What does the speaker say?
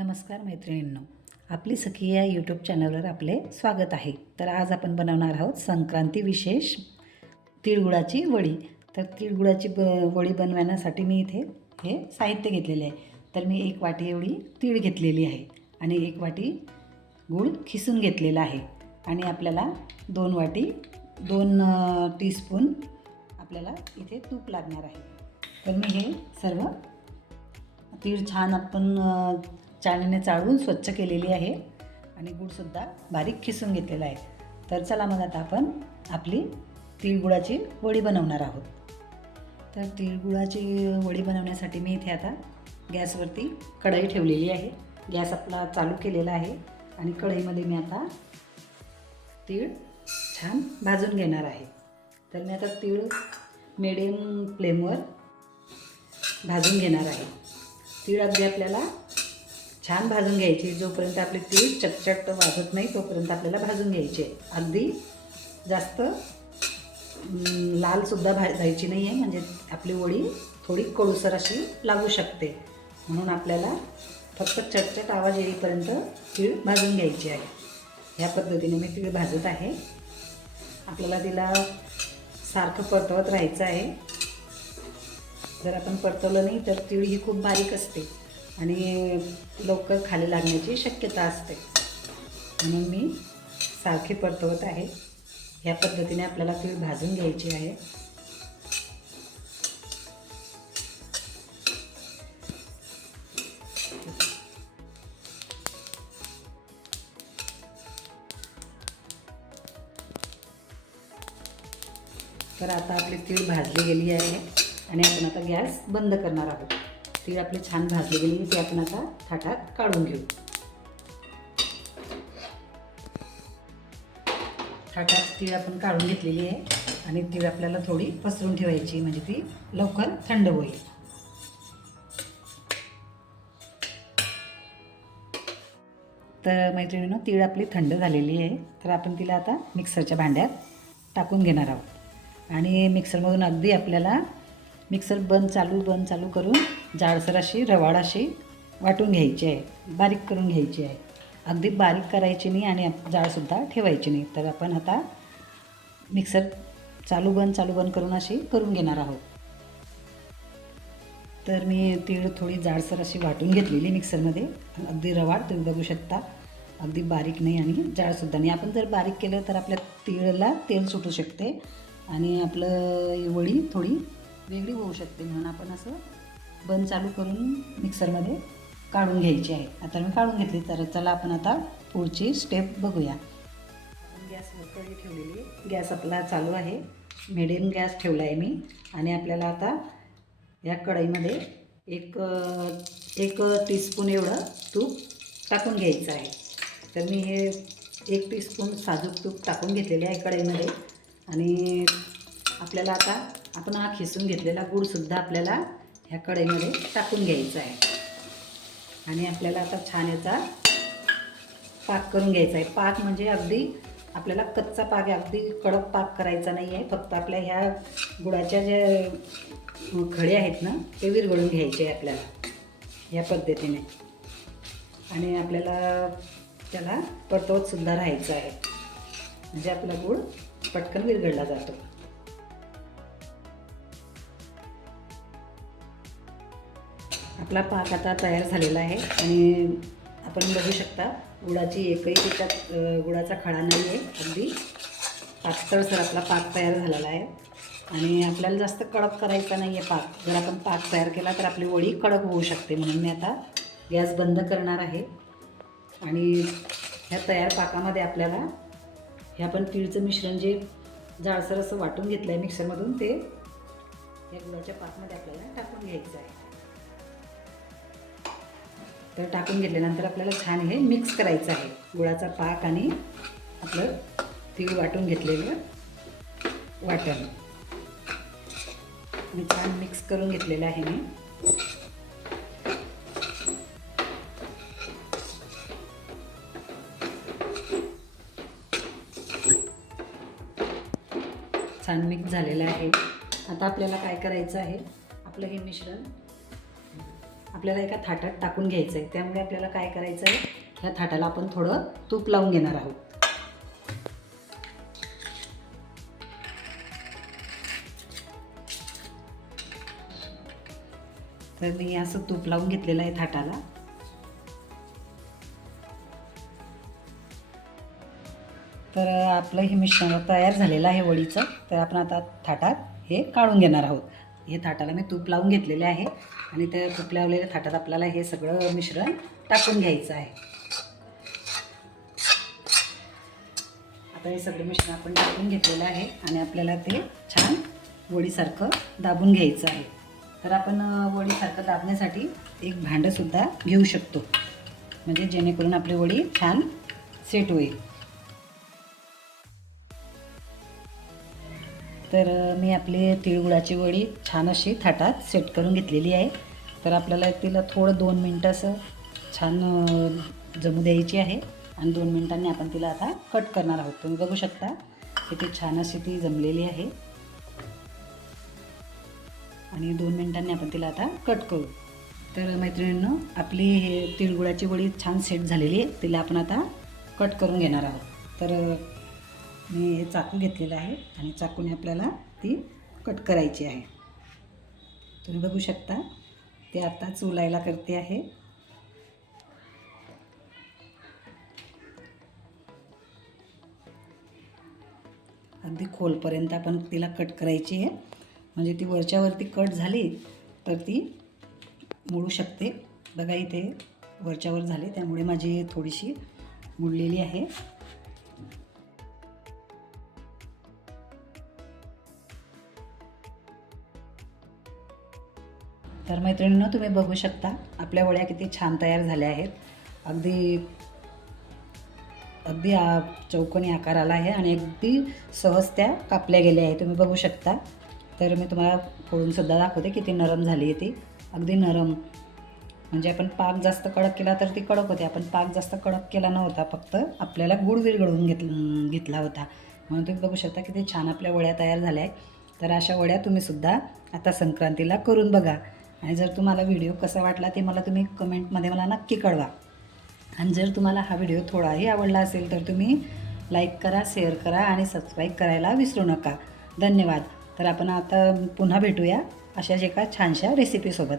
नमस्कार मैत्रिणींनो आपली सखी या यूट्यूब चॅनलवर आपले स्वागत आहे. तर आज आपण बनवणार आहोत संक्रांती विशेष तिळगुळाची वडी. तर तिळगुळाची ब वडी बनवण्यासाठी मी इथे हे साहित्य घेतलेले आहे. तर मी एक वाटी एवढी तीळ घेतलेली आहे आणि एक वाटी गूळ खिसून घेतलेला आहे. आणि आपल्याला दोन वाटी दोन टीस्पून आपल्याला इथे तूप लागणार आहे. तर मी हे सर्व तीळ छान आपण चाळणीने चाळून स्वच्छ केलेली आहे आणि गूळसुद्धा बारीक खिसून घेतलेला आहे. तर चला मग आता आपण आपली तिळगुळाची वडी बनवणार आहोत. तर तिळगुळाची वडी बनवण्यासाठी मी इथे आता गॅसवरती कढई ठेवलेली आहे. गॅस आपला चालू केलेला आहे आणि कढईमध्ये मी आता तीळ छान भाजून घेणार आहे. तर मी आता तीळ मिडियम फ्लेमवर भाजून घेणार आहे. तीळ अगदी आपल्याला छान भाजून घ्यायची. जोपर्यंत आपली तीळ चटचट वाजत नाही तोपर्यंत आपल्याला भाजून घ्यायची. आहे अगदी जास्त लालसुद्धा भाजायची नाही आहे म्हणजे आपली वडी थोडी कळूसर अशी लागू शकते. म्हणून आपल्याला फक्त चटचट आवाज येईपर्यंत तीळ भाजून घ्यायची आहे. ह्या पद्धतीने मी तीळ भाजत आहे. आपल्याला तिला सारखं परतवत राहायचं आहे. जर आपण परतवलं नाही तर तीळ ही खूप बारीक असते. आणि लवकर खाली लागण्याची शक्यता असते. म्हणून मी सारखी परतवत आहे. ह्या पद्धतीने आपल्याला तीळ भाजून घ्यायची आहे. तर आता आपली तीळ भाजली गेली आहे आणि आपण आता गॅस बंद करणार आहोत. तीळ आपली छान भाजले गेले ती आपण आता थाटात काढून घेऊ. थाटात तीळ आपण काढून घेतलेली आहे आणि तीळ आपल्याला थोडी पसरून ठेवायची म्हणजे ती लवकर थंड होईल. तर मैत्रिणीनं तीळ आपली थंड झालेली आहे. तर आपण तिला आता मिक्सरच्या भांड्यात टाकून घेणार आहोत. आणि मिक्सरमधून अगदी आपल्याला मिक्सर बंद चालू बंद चालू करून जाडसर अशी रवाळ अशी वाटून घ्यायची आहे. बारीक करून घ्यायची आहे. अगदी बारीक करायची नाही आणि जाडसुद्धा ठेवायची नाही. तर आपण आता मिक्सर चालू बंद चालू बंद करून अशी करून घेणार आहोत. तर मी तीळ थोडी जाडसर अशी वाटून घेतलेली मिक्सरमध्ये. अगदी रवाड तुम्ही बघू शकता. अगदी बारीक नाही आणि जाडसुद्धा नाही. आपण जर बारीक केलं तर आपल्या तिळला तेल सुटू शकते. आणि आपलं वडी थोडी वेगळी होऊ शकते म्हणून आपण असं बंद चालू करून मिक्सरमध्ये काढून घ्यायची आहे. आता मी काढून घेतली तर चला आपण आता पुढची स्टेप बघूया. आपण गॅसवर कढई ठेवलेली गॅस आपला चालू आहे. मिडियम गॅस ठेवला आहे मी. आणि आपल्याला आता या कढईमध्ये एक एक टीस्पून एवढं तूप टाकून घ्यायचं आहे. तर मी हे एक टीस्पून साजूक तूप टाकून घेतलेले आहे कढईमध्ये. आणि आपल्याला आता आपण हा खिसून घेतलेला गूळसुद्धा आपल्याला ह्या कढईमध्ये टाकून घ्यायचा आहे. आणि आपल्याला आता छान याचा पाक करून घ्यायचा आहे. पाक म्हणजे अगदी आपल्याला कच्चा पाक आहे. अगदी कडक पाक करायचा नाही आहे. फक्त आपल्या ह्या गुळाच्या ज्या खडे आहेत ना ते विरघळून घ्यायचे आहे आपल्याला या पद्धतीने. आणि आपल्याला त्याला परतवतसुद्धा राहायचं आहे. म्हणजे आपला गूळ पटकन विरघळला जातो. आपला पाक आता तयार झालेला आहे आणि आपण बघू शकता गुळाची एकही त्याच्यात गुळाचा खडा नाही आहे. अगदी पातळसर आपला पाक तयार झालेला आहे. आणि आपल्याला जास्त कडक करायचा नाही आहे पाक. जर आपण पाक तयार केला तर आपली वडी कडक होऊ शकते म्हणून मी आता गॅस बंद करणार आहे. आणि ह्या तयार पाकामध्ये आपल्याला हे आपण तीळचं मिश्रण जे जाळसर असं वाटून घेतलं आहे मिक्सरमधून ते या गुळाच्या पाकमध्ये आपल्याला टाकून घ्यायचं आहे. तर टाकून घेतल्यानंतर आपल्याला छान हे मिक्स करायचं आहे. गुळाचा पाक आणि आपलं तीळ वाटून घेतलेलं वाटण. मी छान मिक्स करून घेतलेलं आहे मी. छान मिक्स झालेलं आहे. आता आपल्याला काय करायचं आहे? आपलं हे मिश्रण आपल्याला एका थाटात टाकून घ्यायचं आहे त्यामुळे आपल्याला काय करायचं आहे ह्या थाटाला आपण थोडं तूप लावून घेणार आहोत. तर मी असं तूप लावून घेतलेलं आहे थाटाला. तर आपलं हे मिश्रण तयार झालेलं आहे वडीचं. तर आपण आता थाटात हे काढून घेणार आहोत. हे थाटाला मी तूप लावून घेतलेले आहे. आणि त्या तूप लावलेल्या थाटात आपल्याला हे सगळं मिश्रण टाकून घ्यायचं आहे. आता हे सगळं मिश्रण आपण टाकून घेतलेलं आहे आणि आपल्याला ते छान वडीसारखं दाबून घ्यायचं आहे. तर आपण वडीसारखं दाबण्यासाठी एक भांडंसुद्धा घेऊ शकतो. म्हणजे जेणेकरून आपली वडी छान सेट होईल. तर मी आपली तिळगुळाची वडी छान अशी थाटात सेट करून घेतलेली आहे. तर आपल्याला तिला थोडं दोन मिनटं असं छान जमू द्यायची आहे. आणि दोन मिनटांनी आपण तिला आता कट करणार आहोत. तुम्ही बघू शकता किती छान अशी ती जमलेली आहे. आणि दोन मिनटांनी आपण तिला आता कट करू. तर मैत्रिणींनो आपली हे तिळगुळाची वडी छान सेट झालेली आहे. तिला आपण आता कट करून घेणार आहोत. तर मी हे चाकू घेतलेलं आहे आणि चाकूने आपल्याला ती कट करायची आहे. तुम्ही बघू शकता ते आता चुलायला करते आहे. अगदी खोलपर्यंत आपण तिला कट करायची आहे. म्हणजे ती वरच्यावरती कट झाली तर ती मुळू शकते. बघा इथे वरच्यावर झाले त्यामुळे माझी थोडीशी मुडलेली आहे. तर मैत्रिणींनो तुम्ही बघू शकता आपल्या वड्या किती छान तयार झाल्या आहेत. अगदी अगदी चौकोनी आकार आला आहे आणि अगदी सहज त्या कापल्या गेल्या आहे तुम्ही बघू शकता. तर मी तुम्हाला फोडूनसुद्धा दाखवते किती नरम झाली आहे ती. अगदी नरम. म्हणजे आपण पाक जास्त कडक केला तर ती कडक होते. आपण पाक जास्त कडक केला नव्हता फक्त आपल्याला गुळ विरघळून घेत घेतला होता. म्हणून तुम्ही बघू शकता किती छान आपल्या वड्या तयार झाल्या आहेत. तर अशा वड्या तुम्हीसुद्धा आता संक्रांतीला करून बघा. आणि जर तुम्हाला व्हिडिओ कसा वाटला ते मला तुम्ही कमेंटमध्ये मला नक्की कळवा. आणि जर तुम्हाला हा व्हिडिओ थोडाही आवडला असेल तर तुम्ही लाईक करा शेअर करा आणि सबस्क्राईब करायला विसरू नका. धन्यवाद. तर आपण आता पुन्हा भेटूया अशाच एका छानशा रेसिपीसोबत